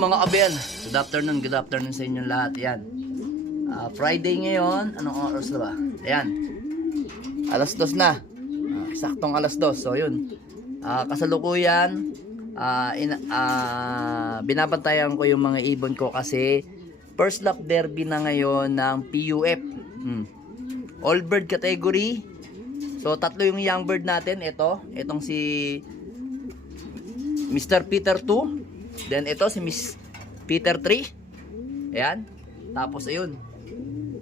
Mga kabel, good afternoon sa inyong lahat. Yan. Friday ngayon, anong oras na ba? Ayan. Alas 2 na. Saktong alas 2. So yun. Kasalukuyan, binabantayan ko yung mga ibon ko kasi first lap derby na ngayon ng PUF. All bird category. So tatlo yung young bird natin. Itong si Mr. Peter 2. Then ito si Miss Peter 3. Ayan. Tapos ayun.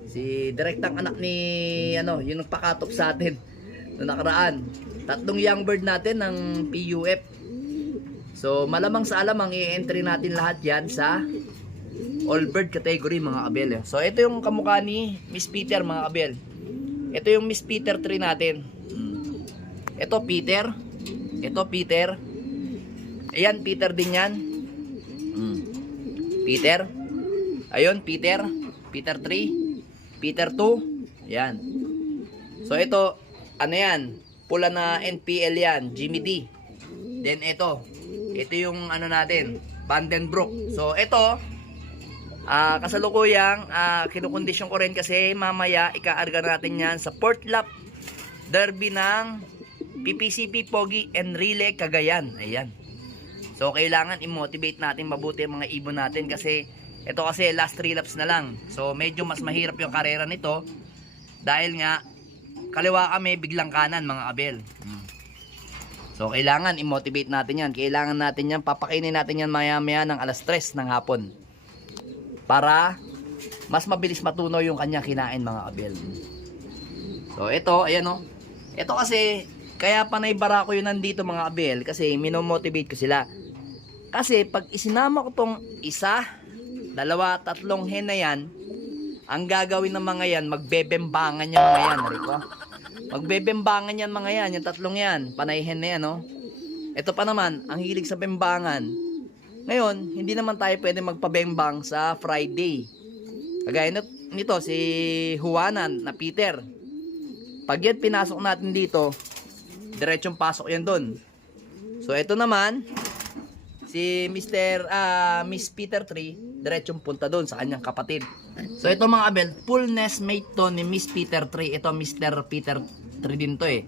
Si direktang anak ni yung nagpakatop sa atin noong nakaraan. Tatlong young bird natin ng PUF. So malamang sa alamang i-entry natin lahat yan sa all bird category mga kabel. So ito yung kamukha ni Miss Peter mga kabel. Ito yung Miss Peter 3 natin. Ito Peter. Ito Peter. Ayan Peter din yan. Peter. Ayun Peter. Peter 3. Peter 2. Ayan. So ito ano yan? Pula na NPL yan. Jimmy D. Then ito. Ito yung ano natin. Vandenbroek. So ito kasalukuyang kinukondisyon ko rin kasi mamaya ikaarga natin yan sa fourth lap derby ng PPCP Pogi and Relay Cagayan. Ayan. So kailangan i-motivate natin mabuti ang mga ibon natin kasi ito kasi last 3 laps na lang. So medyo mas mahirap yung karera nito dahil nga kaliwa kami biglang kanan mga kabel. So kailangan i-motivate natin yan. Kailangan natin yan, papakainin natin yan maya-maya ng alas 3 ng hapon para mas mabilis matunaw yung kanyang kinain mga kabel. So ito, ayan o. Ito kasi kaya panay bara ko yun nandito mga kabel kasi minomotivate ko sila. Kasi pag isinama ko tong isa, dalawa, tatlong hen na yan, ang gagawin ng mga yan, magbebembangan yung mga yan. Riko. Magbebembangan yan mga yan, yung tatlong yan, panay hen na yan no. Ito pa naman, ang hilig sa bembangan. Ngayon, hindi naman tayo pwede magpabembang sa Friday. Kagaya nito, si Juanan na Peter. Pag yan pinasok natin dito, diretsong pasok yan doon. So, ito naman, si Miss Peter 3, diretsong punta doon sa kanyang kapatid. So, ito mga abel, full nest mate to ni Miss Peter 3. Ito, Mr. Peter 3 din to eh.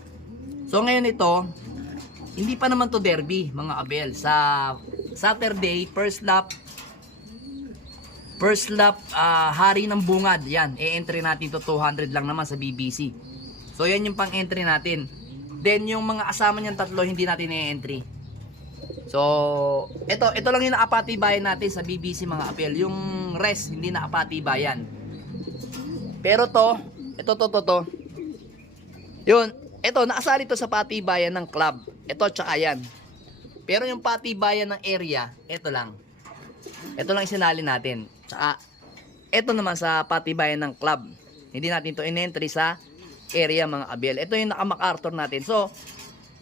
So, ngayon ito, hindi pa naman to derby mga abel. Sa Saturday, first lap, hari ng bungad. Yan, e-entry natin to 200 lang naman sa BBC. So yan yung pang-entry natin. Then yung mga kasama niyang tatlo hindi natin e-entry. So ito lang yung nakapatibayan natin sa BBC mga apel. Yung rest hindi nakapatibayan. Pero to. Yun, ito nakasali to sa patibayan ng club. Ito tsaka yan. Pero yung patibayan ng area, ito lang. Ito lang isinali natin. Tsaka, ito naman sa patibayan ng club. Hindi natin to in-entry sa area mga kabel. Ito yung naka-MacArthur natin. So,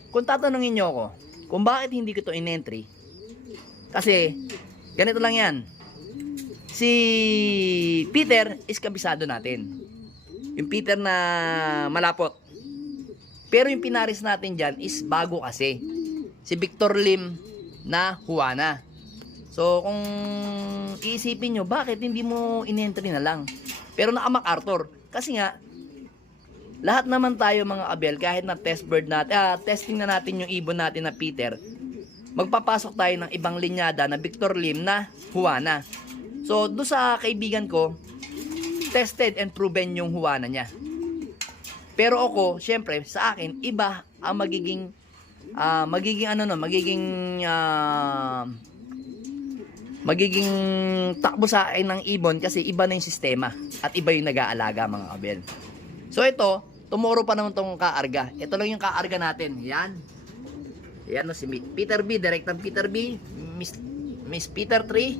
kung tatanungin nyo ako, kung bakit hindi ko to in-entry, kasi, ganito lang yan. Si Peter is kabisado natin. Yung Peter na malapot. Pero yung pinaris natin dyan is bago kasi. Si Victor Lim na Juana. So kung iisipin nyo, bakit hindi mo in-entry na lang? Pero naka-MacArthur. Kasi nga, lahat naman tayo mga abel, kahit na test bird natin, testing na natin yung ibon natin na Peter, magpapasok tayo ng ibang linyada na Victor Lim na Juana. So doon sa kaibigan ko, tested and proven yung Juana niya. Pero ako, syempre, sa akin, iba ang magiging takbo sa akin ng ibon kasi iba na yung sistema at iba yung nag-aalaga mga kabel. So ito, tomorrow pa naman itong kaarga. Ito lang yung kaarga natin. Yan no, si Peter B, direktang Peter B, Miss Peter 3,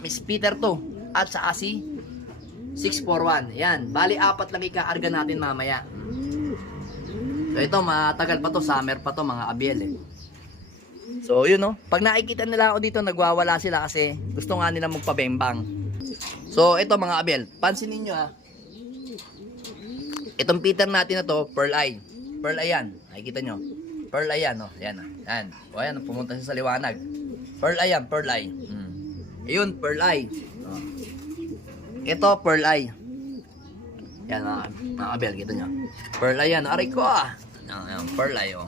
Miss Peter 2, at saka si 641. Yan, bali 4 lang ikaarga natin mamaya. So ito, matagal pa to, summer pa to mga abel eh. So yun no, pag nakikita nila ako dito, nagwawala sila kasi gusto nga nila magpabembang. So ito mga abel, pansinin nyo itong Peter natin na to, Pearl Eye. Pearl Eye yan, nakikita nyo. Pearl Eye yan, no? Yan, yan. O yan, pumunta siya sa liwanag. Pearl eye yan, pearl eye. Ayun, pearl eye. Ito, pearl eye. Yan, mga kabel, kita nyo. Pearl eye yan. Aray ko Yan, pearl eye, oh.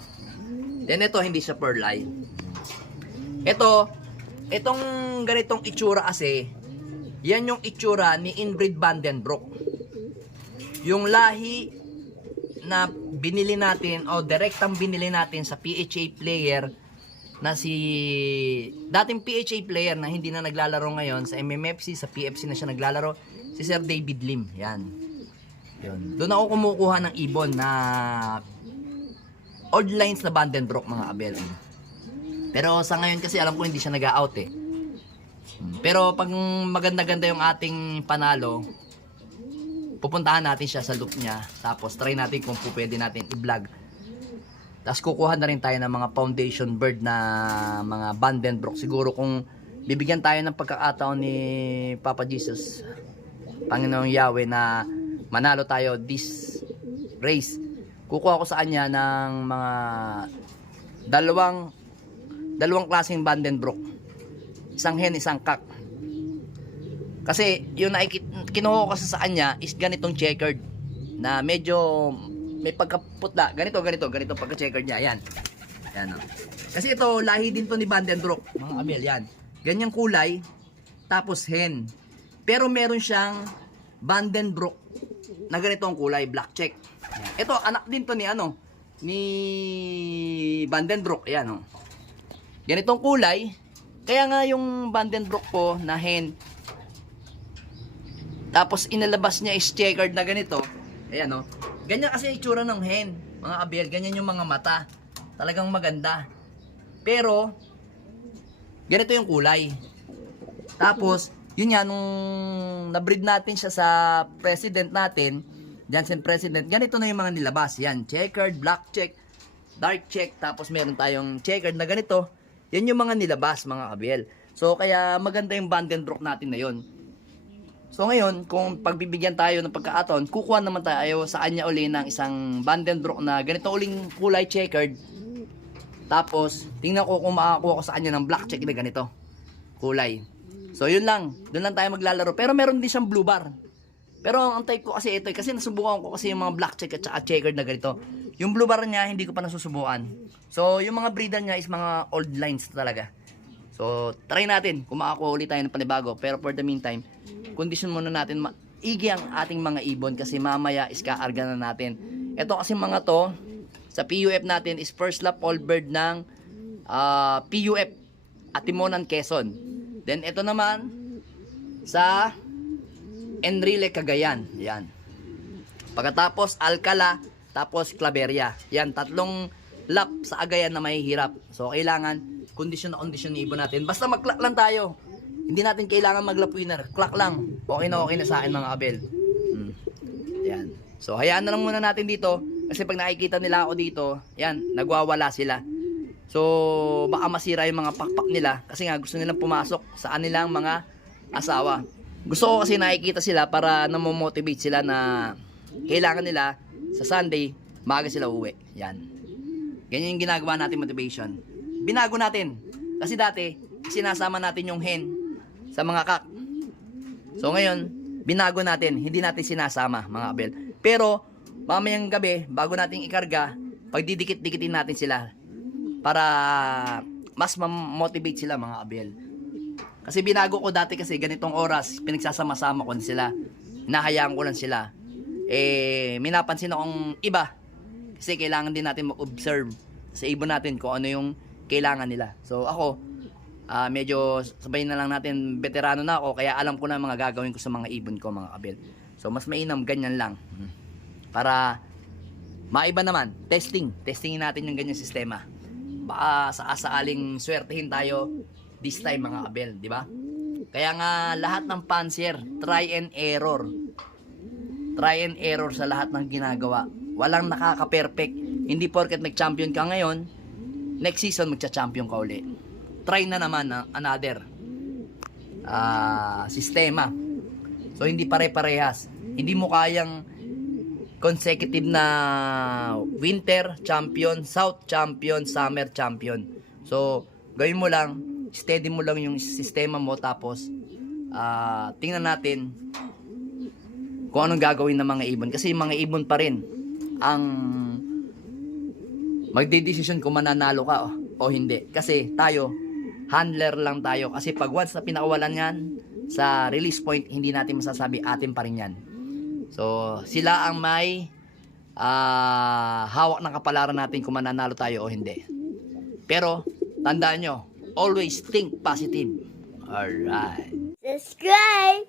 Then ito, hindi siya pearl eye. Itong ganitong itsura kasi, yan yung itsura ni Inbreed Vandenbroek. Yung lahi na binili natin o direktang binili natin sa PHA player na dating PHA player na hindi na naglalaro ngayon sa MMFC, sa PFC na siya naglalaro, si Sir David Lim. Yan. Yun. Doon ako kumukuha ng ibon na old lines na Vandenbroek, mga kabel. Pero sa ngayon kasi alam ko hindi siya nag-out eh. Pero pag maganda-ganda yung ating panalo, pupuntahan natin siya sa loop niya. Tapos try natin kung pwede natin i-vlog. Tapos kukuha na rin tayo ng mga foundation bird na mga Vandenbroek. Siguro kung bibigyan tayo ng pagkakataon ni Papa Jesus, Panginoong Yahweh, na manalo tayo this race, kukuha ko sa kanya ng mga dalawang klaseng Vandenbroek. Isang hen, isang kak. Kasi yung kinuha ko kasi sa kanya is ganitong checkered na medyo may pagkaputla. Ganito pagka-checkered niya. Yan. Yan, oh. Kasi ito, lahi din to ni Vandenbroek, mga kabel. Yan. Ganyang kulay. Tapos hen. Pero meron siyang Vandenbroek na ganitong kulay, black check. Yan. Ito, anak din to ni Vandenbroek. Yan, oh. Ganitong kulay. Kaya nga yung Vandenbroek ko na hen, tapos inalabas niya is checkered na ganito. Ayan, oh. Ganyan kasi itsura ng hen, mga kabel. Ganyan yung mga mata. Talagang maganda. Pero ganito yung kulay. Tapos yun yan, nung na-breed natin siya sa president natin, Johnson President, ganito na yung mga nilabas. Yan, checkered, black check, dark check. Tapos meron tayong checkered na ganito. Yan yung mga nilabas, mga kabel. So kaya maganda yung Vandenbroek natin na yun. So ngayon, kung pagbibigyan tayo ng pagkakataon, kukuha naman tayo sa kanya uli ng isang Vandenbroek na ganito uling kulay checkered. Tapos, tingnan ko kung makakuha ko sa kanya ng black check na ganito kulay. So yun lang, doon lang tayo maglalaro. Pero meron din siyang blue bar. Pero ang type ko kasi ito, kasi nasubukan ko kasi yung mga black check at saka checkered na ganito. Yung blue bar niya, hindi ko pa nasusubukan. So yung mga breeder niya is mga old lines talaga. So try natin kung makakuha ulit tayo ng panibago. Pero for the meantime, condition muna natin maigi ang ating mga ibon kasi mamaya is kaarga na natin. Ito kasi mga to sa PUF natin is first lap all bird ng PUF Atimonan, Quezon. Then ito naman sa Enrile, Cagayan. Yan. Pagkatapos Alcala, tapos Claveria. Yan, tatlong lap sa Agayan na mahihirap. So kailangan kondisyon na kondisyon ng ibon natin. Basta mag-clock lang tayo. Hindi natin kailangan mag-lap winner. Clock lang. Okay na sa akin, mga kabel. Yan. So hayaan na lang muna natin dito. Kasi pag nakikita nila ako dito, yan, nagwawala sila. So baka masira yung mga pakpak nila. Kasi nga gusto nilang pumasok sa kanilang mga asawa. Gusto ko kasi nakikita sila para namomotivate sila na kailangan nila sa Sunday, maaga sila uwi. Yan. Ganyan yung ginagawa natin motivation. Binago natin. Kasi dati, sinasama natin yung hen sa mga kak. So ngayon, binago natin. Hindi natin sinasama, mga kabel. Pero, mamayang gabi, bago natin ikarga, pagdidikit-dikitin natin sila. Para mas ma-motivate sila, mga kabel. Kasi binago ko dati kasi ganitong oras, pinagsasama-sama ko sila. Nahayaan ko lang sila. May napansin akong iba. Kasi kailangan din natin mag-observe sa ibon natin kung ano yung kailangan nila. So ako, medyo sabay na lang natin, veterano na ako, kaya alam ko na mga gagawin ko sa mga ibon ko, mga kabel. So mas mainam ganyan lang. Para maiba naman, testingin natin yung ganyang sistema. Baka sa asaaling swertehin tayo this time, mga kabel, di ba? Kaya nga lahat ng pansier, try and error. Try and error sa lahat ng ginagawa. Walang nakaka-perfect. Hindi porket nag-champion ka ngayon, next season magcha-champion ka uli. Try na naman another sistema. So hindi pare-parehas. Hindi mo kayang consecutive na winter champion, south champion, summer champion. So gawin mo lang steady mo lang yung sistema mo, tapos tingnan natin kung anong gagawin ng mga ibon. Kasi yung mga ibon pa rin ang magdedesisyon kung mananalo ka o hindi. Kasi tayo, handler lang tayo. Kasi pag once na pinakawalan yan sa release point, hindi natin masasabi atin pa rin yan. So, sila ang may hawak ng kapalaran natin kung mananalo tayo o hindi. Pero, tandaan nyo, always think positive. Alright. Subscribe!